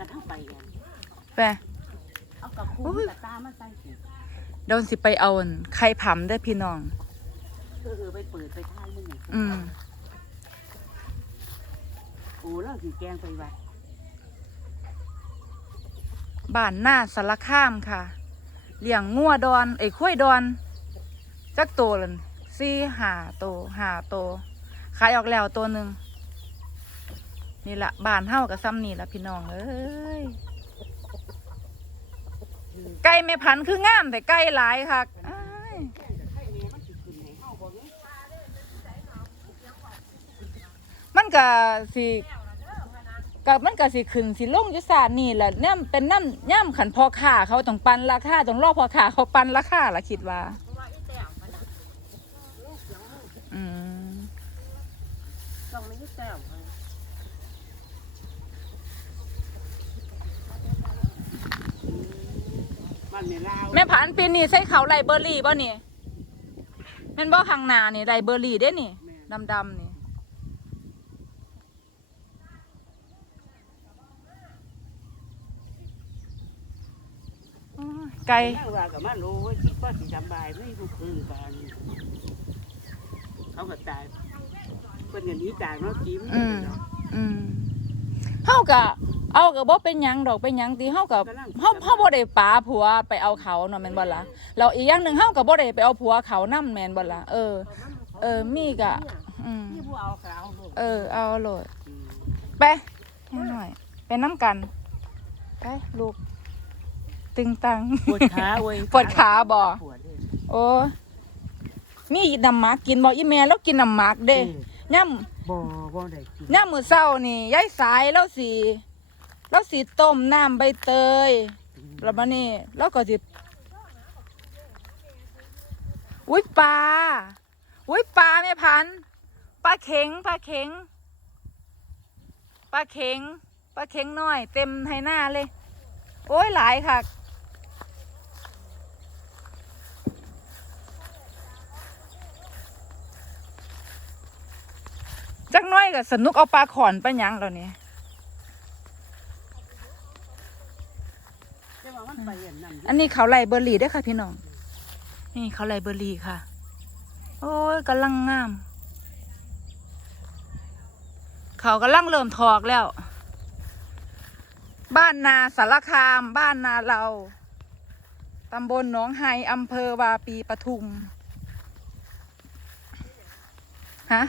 กันทั้งไปกันไปเอากระคุอุ้มยกระตามาใส่สิเดี๋ยวสิไปเอาอั่นไข่ผำเด้อพี่น้อง เออเออไปเปิดไปทานมึงนี่อืม โอ้แล้วสิแกงไปวัดบ้านหน้าสารคามค่ะ เลี้ยงงัวดอนไอ้ยข้วยดอน จักโตวเลยสี่หาโตวหาโตวขายออกแล้วตัวหนึ่ง นี่ละบานเฮากับซ้ำนี่ละพี่น้องเอ้ยไก่แม่พันคืองามแต่ไก่หลายค่ะมันก็สิกับมันก็สิขึ้นสิลงอยู่ศาสนี่แหละเนี่ยเป็นน้ำย่ำขันพอขาเขาต้องปันราคาต้องรอพอขาเขาปันราคาละคิดว่าอืมต้องไม่ได้แต้ว เลยมันไม่ลาวแม่ผันปีนี้ใส่เขาวไรเบอร์รี่ป่ะนี่แม่นบ่ข้างหน้านี่ไรเบอร์รี่เด้นี่ดำดำๆนี่โอ้ยไก่ นั่งว่ากับมันโอ้ยคิดว่าสิสำบายไม่รู้คือกันเขาก็ตายเพิ่นเงินนี้ตายเนาะจิ้มอืม อืม เฮาก็เอาก็บ่เป็นหยังดอกเป็นหยังติเฮาก็เฮาเฮาบ่ได้ปาผัวไปเอาเขาเนาะแม่นบ่ล่ะแล้วอีกอย่างหนึงเฮาก็บ่ได้ไปเอาผัวเขานำแม่นบ่ล่ะเออ เออมีก็อืมนี่ผู้เอาก็เอาลูกเออเอาโลดอืมไปให้หน่อยไปน้ำกันไปลูกตึงตัง ปวดขาเว้ยปวดขาบ่ ปวดเลยโอ้มีน้ำหมักกินบ่อีแม่แล้วกินน้ำหมักเด้ ย่บ่บ่ได้กินำย่ำมื้อเช้านี่ยายสายแล้วสิแล้วสิต้มน้ำใบเตยแล้วมานี่แล้วก็สิอุ้ยปลาอุ้ยปลาแม่พันธุ์ปลาเข็งปลาเข็งปลาเข็งปลาเข็งน้อย เต็มไทหน้าเลย โอ้ยหลายค่ะ จักน้อยก็สนุกเอาปลาขอนไปหยังแล้วนี่แต่ว่ามันไปอันนั้นอันนี้เขาไลเบอร์รี่ด้วยค่ะ พี่น้อง นี่เขาไลเบอร์รี่ค่ะ โอ้ยกำลังงาม เขากำลังเริ่มถอกแล้ว บ้านนาสารคาม บ้านนาเราตำบลหนองไฮอำเภอวาปีปทุม ฮะ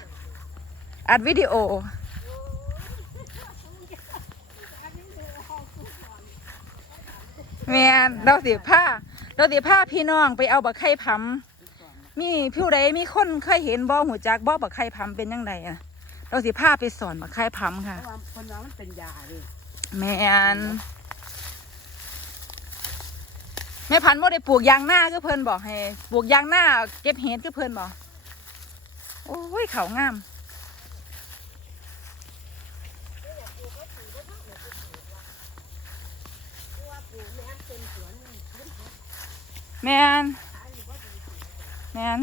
อัดวิดีโอ แม่นเราสิผ้าเราสิผ้าพี่น้องไปเอาบักไข่ผำมีผู้ใดมีคนเคยเห็นบ่หูจักบ่บักไข่ผำเป็นยังไงอะเราสิผ้าไปสอนบักไข่ผำค่ะเพราะว่าคนว่ามันเป็นยาด้แม่นแม่พันธุ์บ่ได้ปลูกยางหน้าคือเพิ่นบอกให้ปลูกยางหน้าเก็บเห็ดคือเพิ่นบอกโอ้ยเขางาม แม่นแม่น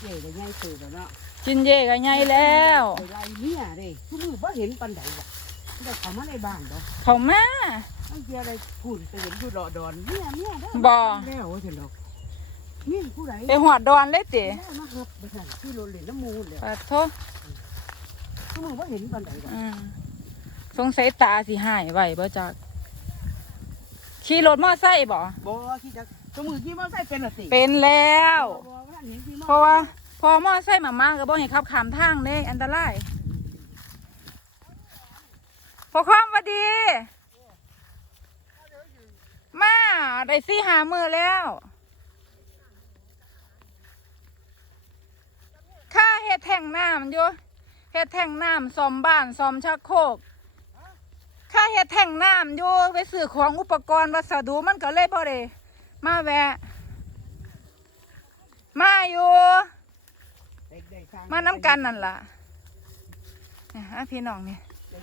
เจ๊ก็ใหญ่เติบแล้วเนาะจินเย่ก็ใหญ่แล้ว ไปไล่เมียเด้ทุกมือบ่เห็นปานใดว่ะ ได้เข้ามาในบ้านบ่เขามามันเสียอะไรพูนไปเห็นอยู่รอดอนเมียเมียเด้อบ่แล้วว่าซั่นดอกมีผู้ใดไปหอดดอนเลยติแล้วมาหับบ่ซั่นที่รถเล่นน้ำมูลแล้วปะโททุกมือบ่เห็นปานใดว่ะอืมสงสัยตาสิหายไว้บ่จักขี่รถมอไซค์บ่บ่ที่จะทุกมือขี่มอไซค์เป็นละสิเป็นแล้วบ่บ่ว่าเห็นขี่มอเพราะว่าพอมอไซค์มามาก็บ่ให้ขับขามทางเด้อันตราย พอความว่าดี มาได้สี่หามือแล้วค่าเฮ็ดแท่งน้ำอยู่เฮ็ดแท่งน้ำซ่อมบ้านซ่อมชักโครกค่าเฮ็ดแท่งน้ำอยู่ไปซื้อของอุปกรณ์วัสดุมันก็เลยบ่ได้มาแวะ มาอยู่เด็กได้สร้างมาน้ำกันนั่นล่ะเนี่ยฮะพี่น้องนี่ได้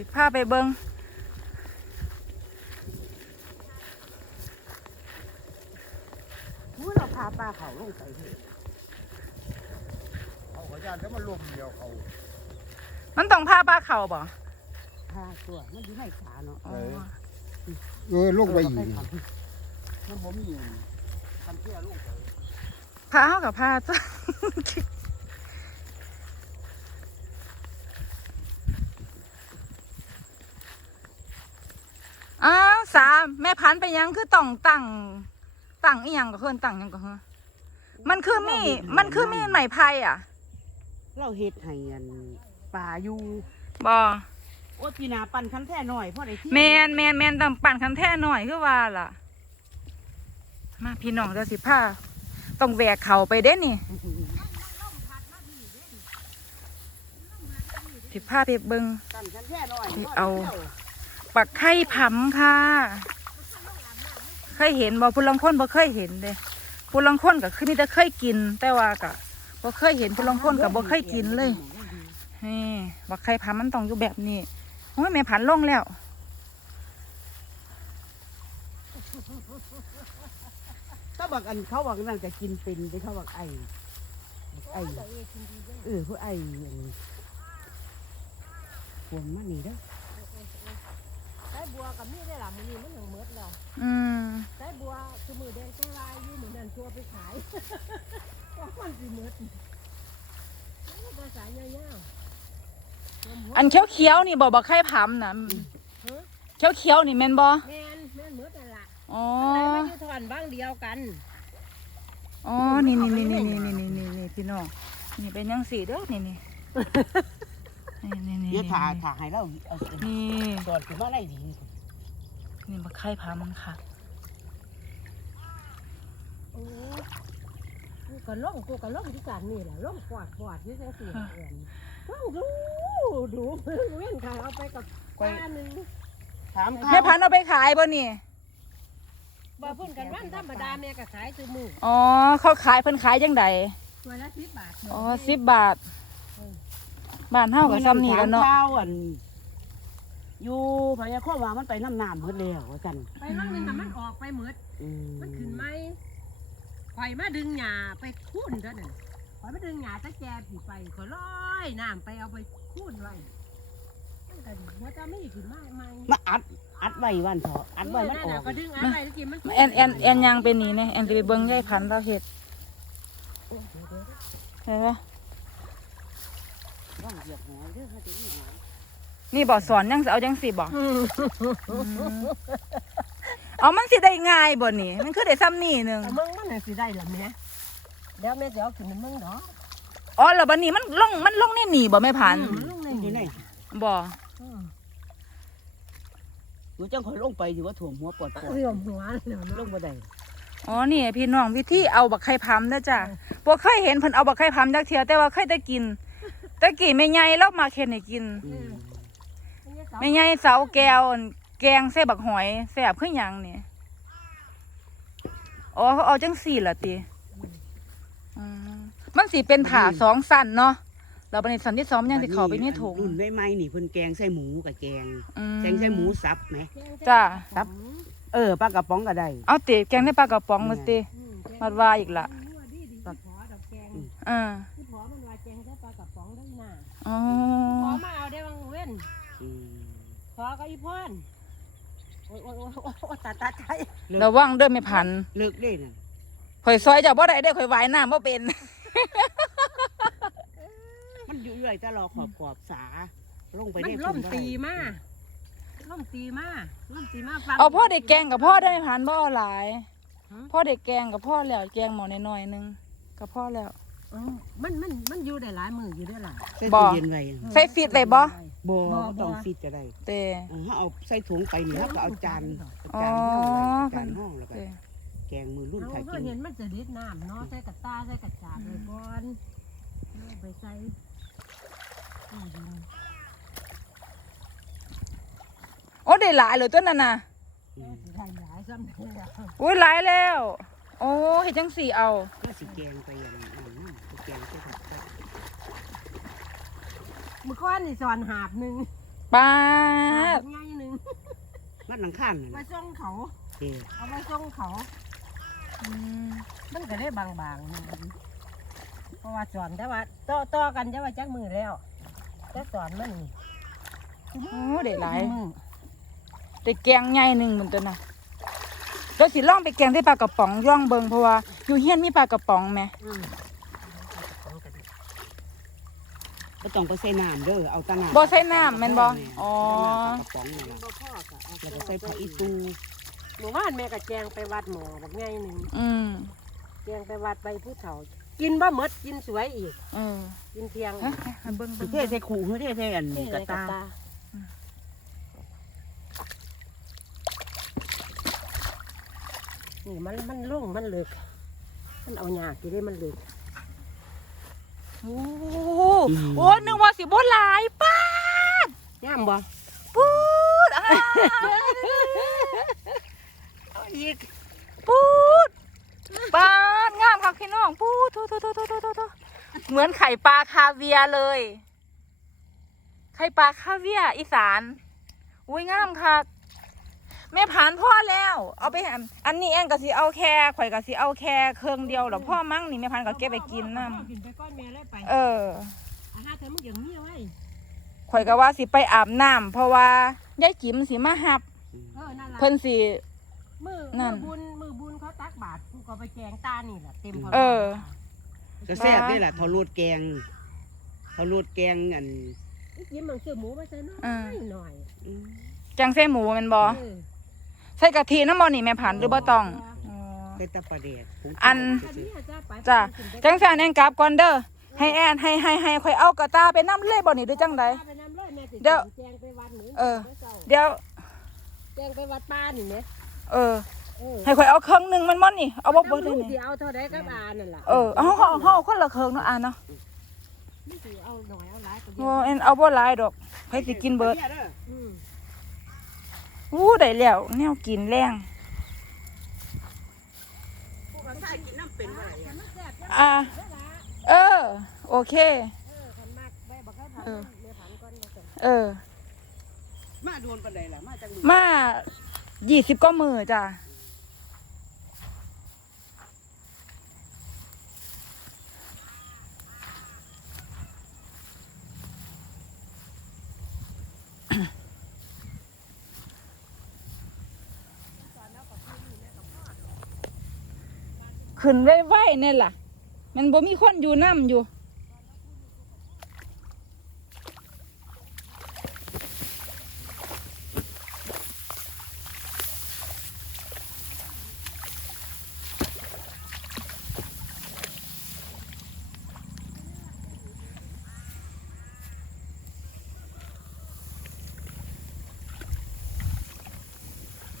สร้างสิพาไปเบิงอุ้ยเราพาปลาเขาลงไปเถอะเอาขอยานแล้วมันลมเดียวเขามันต้องพาปลาเข่าบ่พาตัวมันอยู่ในขาเนาะอ๋อเออลงไปอีกมันบ่มีอยู่ทำเพื่อลูกไปพาเขากับพาจ้ะ อ้าวสาม แม่พันธุ์ไปยังคือต้องตั้งตั้งอีหยังก็เพิ่นตั้งหยังก็เฮอมันคือมีมันคือมีไหมไผ่อะเราเฮ็ดให้อันปลาอยู่บ่โอ้ยปีหนาปั่นคันแท้หน่อยเพราะได้ที่แมนแมนแมนต้องปั่นคันแท่หน่อยคือว่าล่ะ มาพี่น้องเดี๋ยวสิพาต้องแหวกเขาไปเด้นี่สิพาไปเบิงปั่นคันแท้หน่อยเอา ปักไข่ผำค่ะ เคยเห็นบ่ผู้ลังค้นบ่เคยเห็นเด้ผู้ลังค้นก็คือมีแต่เคยกิน แต่ว่าก็บ่เคยเห็นผู้ลังค้นก็บ่เคยกินเลยนี่บักไข่ผำมันต้องอยู่แบบนี้โอ้ยแม่ผันลงแล้วถ้าบอกอันเขาบอกนั่นจะกินเป็นไปเขาบอกไอ้ไอ้เออผู้ไอ้อันพวงมันนี่เด้อ บัวกับมีได้หล่ะมันนี่มันหนึ่งเมดแล้วอืมสายบัวคือมือแดงใจลายยู่เหมือนเดินชัวไปขายว่ามันสิเมดภาษาเงี้อันเขียวเขียวนี่บอกบอกไข่ผำนะเขียวเขียวนี่เม่นบ่แมนแม่นเมดนั่ละอ๋อไม่ได้ถอนบ้างเดียวกันอ๋อนี่นี่นี่นี่นี่นี่นี่พี่น้องนี่เป็นยังสีเด้อนี่นี่ นี่นี่นี่เดี๋ยวถ่าถ่าให้เราเอานี่ตอนขึ้นมาได้ดีนี่บักไข่ผำค่ะโอ้กูก็ล่องกูก็ล่องที่การนี่แหละล่องปอดปอดที่จังสี่เอือนล่องดูดูเพิ่งเว้นขายเอาไปกับป้าหนึ่งถามแม่พันธุ์เอาไปขายบ่นี่บ่เพุ่นกันวันธรรมดาแม่ก็ขายซื้อมืออ๋อเขาขายเพิ่นขายจังใดตัวละสิบบาทอ๋อสิบบาท บ้านเฮาก็ซ้ำนี่แล้วเนาะข้าวอันอยู่พญาข้อว่ามันไปน้ำน้ำหมดแล้วว่ากันไปมั่งนึงแต่มันออกไปหมดอืมันขึ้นไหมข่อยมาดึงหญ้าไปคูนเท่านั้นข่อยมาดึงหญ้าตะแกผีไปข่อยลอยน้ำไปเอาไปคูนไว้มันก็หัวจะไม่ขึ้นมากมายมาอัดอัดไว้วันเถอะอัดไว้มันออกก็ดึงอะไรตะกี้มันแอนแอนแอนยังเป็นนี่เนี่ยแอนจะไปเบิ่งยายพันธุ์เราเฮ็ดเห็นปะ ว่างเหยียบหัวเด้อเขาจะมีหัวนี่บอกสอนยังจะเอาจังสิบอกเอามันสิได้ง่ายบ่นี่มันคือได้ซ้ำนี่หนึ่งแต่มึงมันน่ะสิได้หรอแม่เดี๋ยวแม่จะเอาขึ้นให้มึงเนาะอ๋อแล้วบัดนี้มันลงมันลงในหนีบ่แม่พันธุ์อืมลงในอยู่นี่ไหนบ่อืมอยู่จังคอยลงไปอยู่ว่าถ่วมหัวปอดปอดเรื่องหัวเลยลเนาะงบ่ได้อ๋อนี่พี่น้องวิธีเอาบักไข่พำเด้อจ้ะบ่เคยเห็นเพิ่นเอาบักไข่พำจักเที่ยแต่ว่าเคยได้กิน แต่กี้แม่ใหญ่เรามาเฮ็ดให้กินอืมแม่ใหญ่เสาแก้วอั่นแกงใส่บักหอยแซ่บคือหยังนี่อ๋อเขาเอาจังสี่ล่ะติอืมมันสิเป็นผ่าสองสั้นเนาะแล้วบัดนี้สั้นที่สองมันยังสิเข้าไปในถุงรุ่นใหม่ๆนี่เพิ่นแกงใส่หมูกับแกงอืมแกงใส่หมูสับไหม จ้ะครับ เออปลากระป๋องก็ได้ เอาติแกงในปลากระป๋องมาติมาว่าอีกละดีดีๆพอดอกแกงอ่า อ๋อพอมาเอาได้บางเว้นอืมพอก็อีพ่อนโอ้ยโอ้ยโอ้ยโอ้ยโอ้ยตาตาใจระวังเด้อไม่พันเลิกได้น่ะข่อยซอยเจ้าบ่ได้เด้อข่อยว่ายน้ำบ่เป็น มันอยู่อยู่ไอ้ตลอดขอบขอบสา ลงไปมันได้ล่มได้ตีมาล่มตีมาล่มตีมาฟังเอาพ่อเด็กแกงกับพ่อได้ไม่พันบ่เอาหลายฮะพ่อเด็กแกงกับพ่อแล้วแกงหมอน้อยๆหนึงกับพ่อแล้ว เออมันมันมันอยู่ได้หลายมืออยู่ได้หลายใส่บ่ตู้เย็นไว้ใส่ฟีดไว้บ่บ่บ่ต้องบ่ฟิตจะได้เต้เออถ้าเอาใส่ถุงไปนี่ถ้าก็เอาจานเอาอ๋อจานห้องไว้จานห้องแล้วก็เต้แกงมือรุ่นเอาไข่เพื่กิอนเห็นมันจะเด็ดน้ำเนาะใส่กระตาใส่กระจาดเลยก่อนเอาไปใส่อืมโอ้ได้หลายเลยตัวนั้นน่ะอืมได้หลายซ้ำเลยอะอุ้ยหลายแล้ว โอ้เห็นฮ็ดจังสี่เอาก็สิแกงไปอย่างนั้นนะไปแกงไปผัดผัด มือก้อนนี่สอนหาบหนึ่งปาหาดบง่ายหนึ่งมันหลังข้างนั่นไปน่ะส่งเขาเด้อเอาไปส่งเขาอืมมันก็ได้บางๆหนึ่งเพราะว่าสอนแต่ว่าต่อต่อกันจะว่าจักมือแล้วแต่สอนมันโอ้ได้หลาย มือได้แกงใหญ่หนึ่งเหมือนตัวน่ะเดี๋ยวสิลองไปแกงได้ปลากระป๋องย่องเบิงเพราะว่าอยู่เฮียนมีปลากระป๋องไหมอืม ก็ต้องไปใส่น้ำเด้อเอาตะน้ำบ่ใส่น้ำแม่นบ่อ๋อ กระป๋องนั่นบ่ล่ะพ่อก็เอาแล้วก็ใส่ผักอีตูหมู่บ้านแม่ก็แจงไปวัดหมอแบบง่ายหนึ่งอืมแจงไปวัดไปผู้เฒ่า กินบ่หมดกินสวยอีก เออกินเที่ยงฮะให้เบิ่งสิเบิ่งเทใส่ขู่คือเทใส่อันนี่กระเลยตานี่มันมันโล่งมันเลึกมันเอาหยากที่ได้มันเลึก โอ้โหโอ้นึกว่าสิบ่หลายป้าดย่ามบ่ปูดอ่าอีกปูดปาดงามครับพี่น้องปูดโทโทโทโทโทโทโทเหมือนไข่ปลาคาเวียร์เลย ไข่ปลาคาเวียร์อีสานอุ้ยงามค่ะ แม่ผ่านพ่อแล้ว เอาไปหั่นอันนี้เองก็สิเอาแค่ข่อยก็สิเอาแค่เครื่องเดียวหรอพ่อมั่งนี่แม่พันก็เก็บไปกินน้กินไปก้อนแม่เลยไปำเออ อาหารเธอมึงอย่างนี้ไว้ข่อยก็ว่าสิไปอาบน้ำเพราะว่ายายจิ๋มสิมาหับ เออนั่นล่ะเพิ่นสิ มือนั่มือนบุญมือบุญเขาตักบาตรกูก็ไปแจงตานี่แหละเต็มพเออก็แซ่บนี่แหละทอรูดแกงทอรูดแกงอันยิ้มมันซื้อหมูมาใส่น้อยหน่อยอืมจังเส้หมูแมันบ่เออ ใส่กะทิน้ำบ่นี่แม่ผันหรือบ่ต้องอ๋อ เป็นตะปลาแดดผงอันอันนี้จ้าไปจ้ะจังแซนแอนกลับก่อนเด้อให้แอนให้ให้ให้ข่อยเอากระตาไปน้ำเลยบ่นี่หรือจังใดไปน้ำร้อยแม่สิเดี๋ยว แจงไปวัดหนึ่งเออ เดี๋ยว แจงไปวัดป้านี่เนี่ยเออ เออให้ข่อยเอาเครื่องหนึงมันบ่นี่เอาบ่เบิดเลยสินี่เอาเท่าใดกับอานั่นล่ะเออเอาเขาเขาเอาคนละเครื่องเนาะอะเนาะนี่สิเอาหน่อยเอาหลายก็บ่แอนเอาบ่หลายดอกให้สิกินเบิดเนี่ยด้ออืม อู้ได้แล้วแนวกินแรงผู้ข้างใต้กินน้ำเป็นว่าไรมันแซ่บจังอะเด้อล่ะเออ โอเค เออคันมากแม่บอกให้ผันเออแม่ผันก่อนว่าซั่นเออ มาโดนปันใดล่ะ มาจังมือมายี่สิบก็มือจ้ะ ขึ้นไว้ไว้เนี่ยล่ะ มันบ่มีคนอยู่น้ำอยู่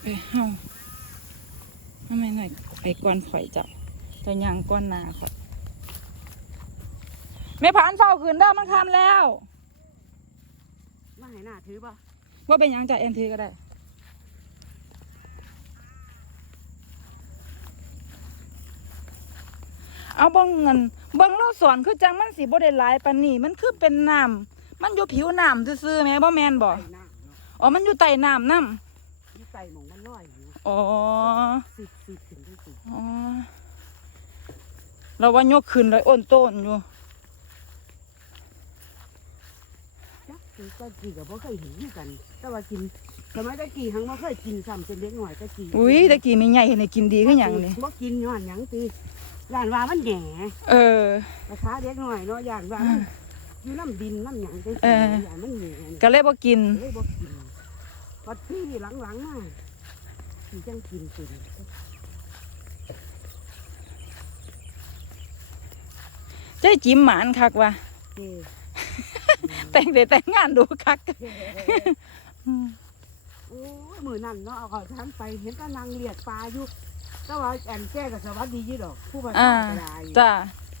ไปเฮาทำไมหน่อยไปก่อนข่อยจับ ตัวยางก้อนหนาค่ะแม่ผานเฝ้าขืนเด้อมันคำแล้วมาให้หน้าถือป่ะว่าเป็นหยังจ่าเอ็นทีก็ได้เอาเบิ่งเงินเบิ่งเราสอนคือจังมันสิบ่ได้หลายปานนี้มันคือเป็นน้ำมันอยู่ผิวน้ำซื่อๆแม่บ่แม่นบ่ใส่น้ำเนาะอ๋อมันอยู่ใต้น้ำน้ที่ใส่หมองมันลอยอยู่ำอ๋อสิบสิบถึงได้สิบอ๋อ เราว่ายกขึ้นเลยอ้นโต้นอยู่จักคือตะกี้กับพ่เคยเห็นคือกัน แต่ว่ากินสมัยตะกี้หังบ่เคยกินซ้ำเป็นเด็กหน่อยตะกี้อุ้ยตะกี้มีใหญ่เห็นให้กินดีขึ้นอหย่างนี้บ่กินย้อนหยังตีย่านว่ามันแหน่เออภาษาเด็กหน่อยเนาะย่านว่ามันอยู่น้ำดินน้ำหยังจังเอซี่อย่านมันแหน่ก็เลยบ่กินเลยบ่กินพอที่หลังๆมาสิจังกินเป็น ใจจิ้มหมานคักว่ะเจ้แต่งได้แต่งงานดูคักอืมโอ้ยมือนั่นเนาะเอาเขาทันไปเห็นก็นางเลียดปลาอยู่แต่ว่าแอนแจ้กับสวัสดีอยู่ดอกผู้ประชาก็ได้จ้า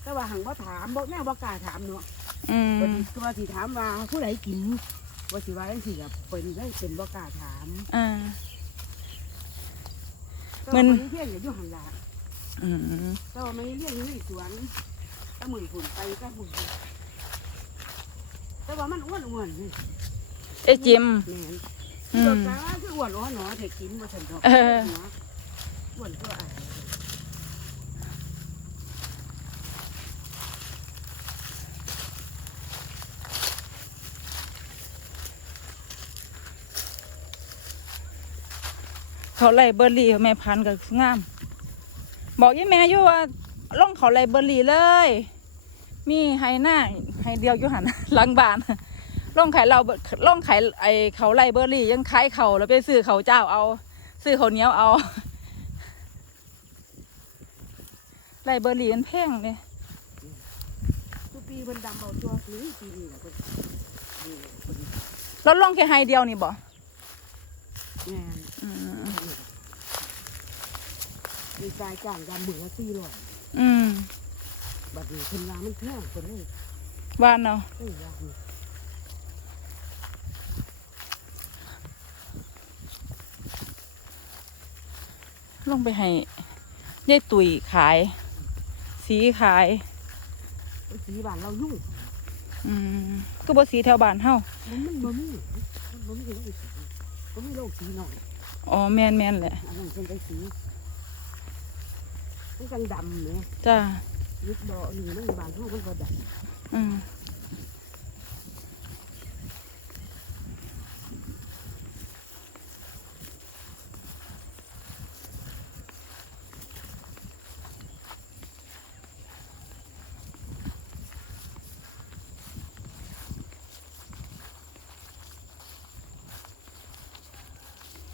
แต่ว่าหังบ่ถามบ่แม่บ่กล้าถามเนาะอืมว่าสิว่าสิถามว่าผู้ใดกินว่าสิว่าจังซี่ก็เป็นได้เป็นบ่กล้าถามอ่าแต่มัว่านคนเที่ยงอยู่หั่นล่ะอืมแต่ว่าไม่เลี้ยงอยู่ในสวน ก็หมื่นฝุ่นไปก็หุ่นแต่ว่ามันอ้วนอ้วนนี่เอ้ยจิม แม่นอืตัวมกลางคืออ้วนอ้วนหนอเด็กกินมาฉันดอกเออ อ้วนตัวอะเขาไล่เบอร์รี่แม่พันธุ์ก็งาม บอกยี่แม่อยู่ว่า ล่องเขาไล่เบอร์รี่เลย มีไฮหน้าไฮเดียวอยู่หันหลังบ้านล่องขายเราล่องขายไอเขาไล่เบอร์รี่ยังขายเขาแล้วไปซื้อเขาเจ้าเอา ซื้อเขาวเหนียวเอาไล่เบอร์รี่มันแพงเลยทุกปีมันดำเอาตัวนี้ปีนี้แหละเพิ่นนี่เพิ่นแล้วล่องแค่ไฮเดียวนี่บ่แม่นอืมมีกายจ้างดำมือละสี่ร้อย อืมบัดนี้เพิ่นว่ามันแพงเพิ่นเลยบ้านเนาะ เอ้ยว่านี่ลงไปให้ยายตุ๋ยขาย สีขาย ไอ้สีบ้านเรายุ่งอืมก็บ่สีแถวบ้านเฮามันมันบ่มีมันบ่มีโรคสีบ่มีโรคสีหน่อยอ๋อแม่นแม่นแหละ อันนั้นเป็นไอ้สี มันจังดำเนี่ยจ้ายึดบ่อนี่มันบานเฮามันก็ดำอืม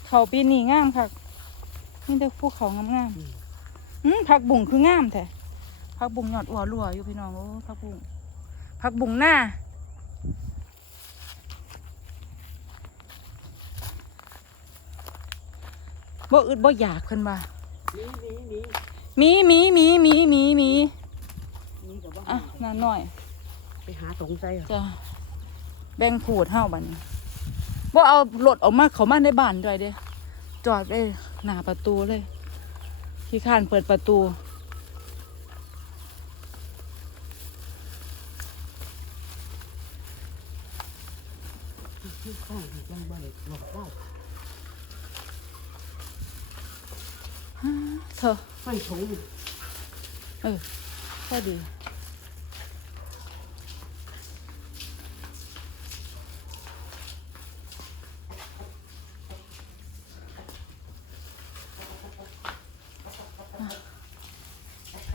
เขาปีนี้งามค่ะมีแต่ภูเขางามๆอืม ผักบุ่งคืองามแท้ผักบุ่งยอดอัวรัวอยู่พี่น้องโอ้ผักบุ่งผักบุ่งหน้าบ่อึดบ่อยากเพิ่นว่านี่นี่นี่มีมีมีมีมีมีนี่ก็บ่อะนั่นหน่อยไปหาสงสัยอะจ้ะแบ่งขูดเฮาบัดนี้บ่เอารถออกมาเข้ามาในบ้านด้วยเด้จอดไว้หน้าประตูเลย ขี้ข้านเปิดประตูที่ข้างที่ยังบ่ได้หลบได้เธอ ไม่ถงพอดี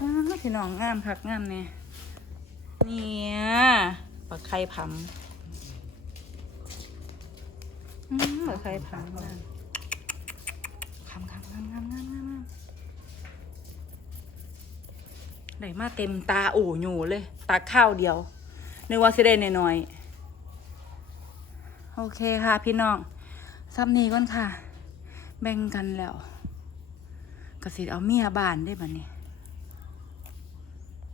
อ้าว พี่น้องงามคักงามเนี่ยเนี่ยปลาไข่ผำอืมปลาไข่ผำงามคำคำงามงามงามงามงามได้มาเต็มตาโอ้อยู่เลยตาข้าวเดียวนึกว่าสิได้น้อยโอเคค่ะพี่น้องซับนี้ก่อนค่ะ แบ่งกันแล้วกระสิเอาเมียบานได้บัดนี้